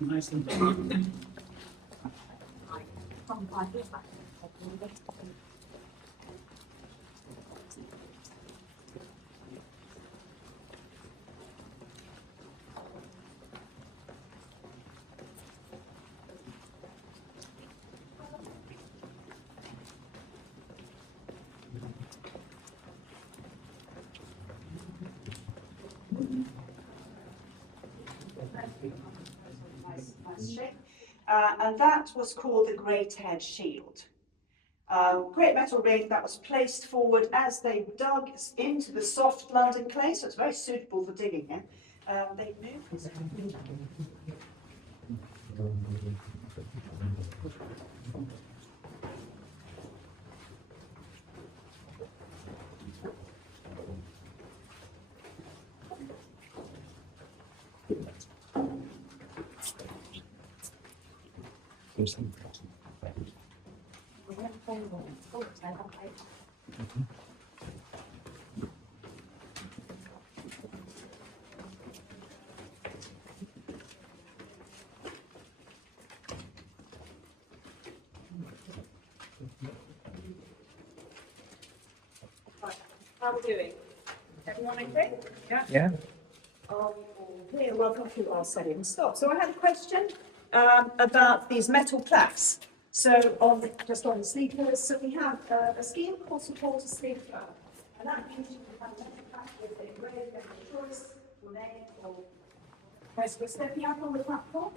Nice and and that was called the Great Head Shield. Great metal ring that was placed forward as they dug into the soft London clay, so it's very suitable for digging in. They moved. How are we doing? Everyone okay? yeah. Okay, welcome to our setting stop. So I had a question about these metal plaques. So just on the sleepers, so we have a scheme called support a sleeper, and that means you can have a metal plaque with a grade and a choice or name or press. We're stepping up on the platform.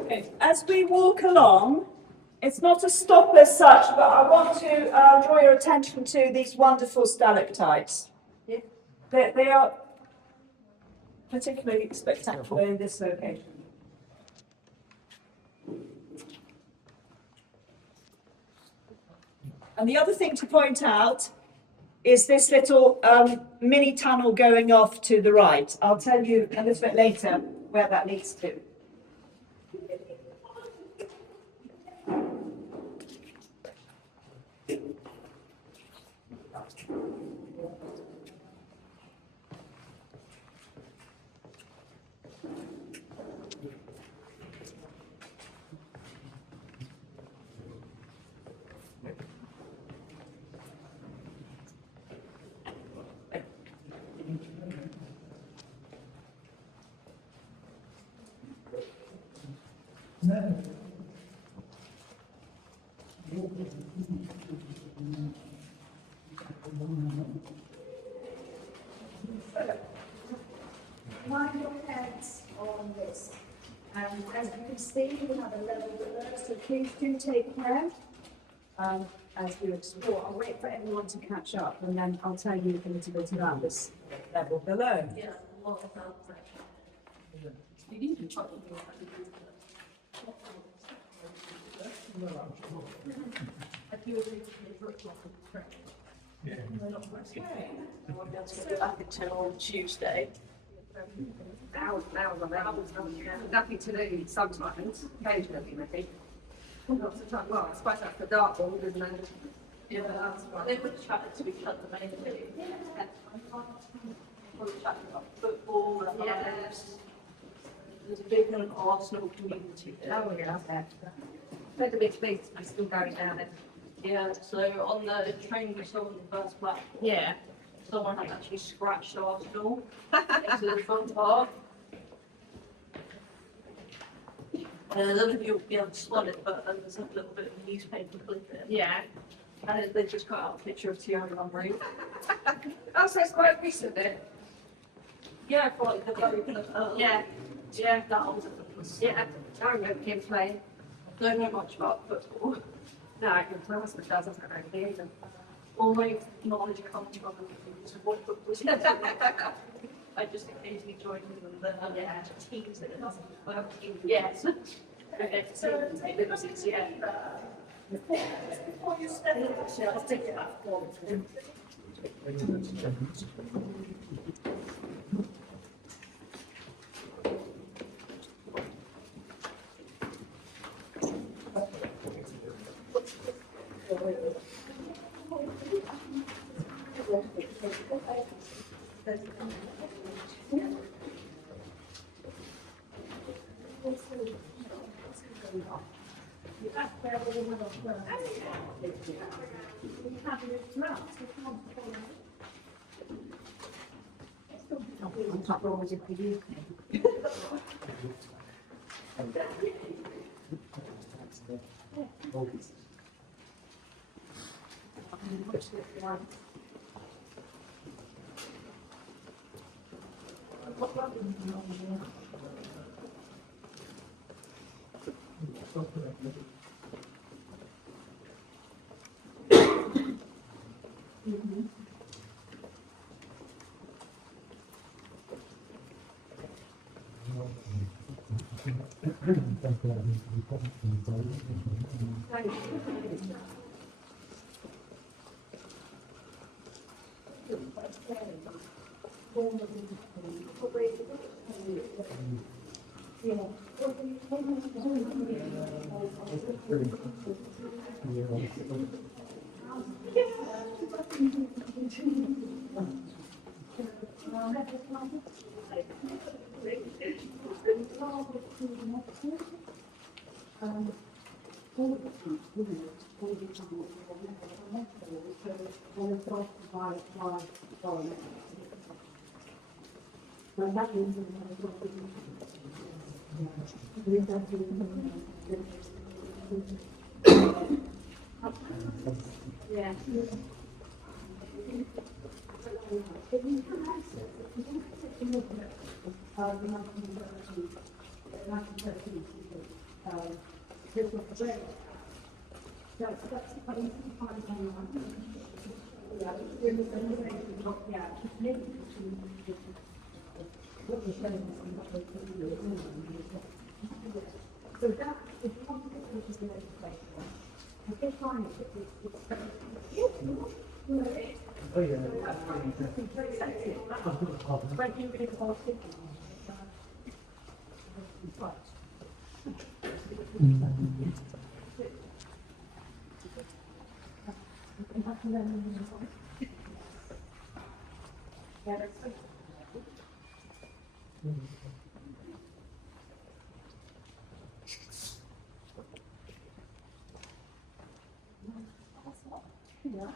Okay. As we walk along, it's not a stop as such, but I want to draw your attention to these wonderful stalactites. Yeah. They are particularly spectacular in this location. And the other thing to point out is this little mini tunnel going off to the right. I'll tell you a little bit later where that leads to. Mind your heads on this, and as you can see, we have a level below, so please do take care as you explore. I'll wait for everyone to catch up, and then I'll tell you a little bit about this level below. Yeah, a lot of pressure. I won't be able to get it back until Tuesday. Hours nothing to do sometimes, occasionally maybe. Not so time. Well, I suppose that's the dartboard, isn't it? Yeah, that's right. They would chat to each other mainly. Yeah. We'll chat about football and there's a big Arsenal community there. Oh yeah, there's a big space still going down it. Yeah, so on the train we saw on the first platform. Yeah. someone had actually scratched Arsenal next to the front part. I don't know if you'll be able to spot it, but there's a little bit of newspaper clipping. Yeah. And they just cut out a picture of Thierry Henry. Oh, so it's quite recent then? Yeah, for like the very kind of Yeah. Yeah. that was Yeah. I remember him playing. don't know much about football. No, I can tell us what does. I don't know anything either. All my knowledge comes from what football is. I just occasionally join them and then teams that it doesn't work. Yes. Okay, so yeah. Before you stay, actually, I'll take it up for you. Yeah.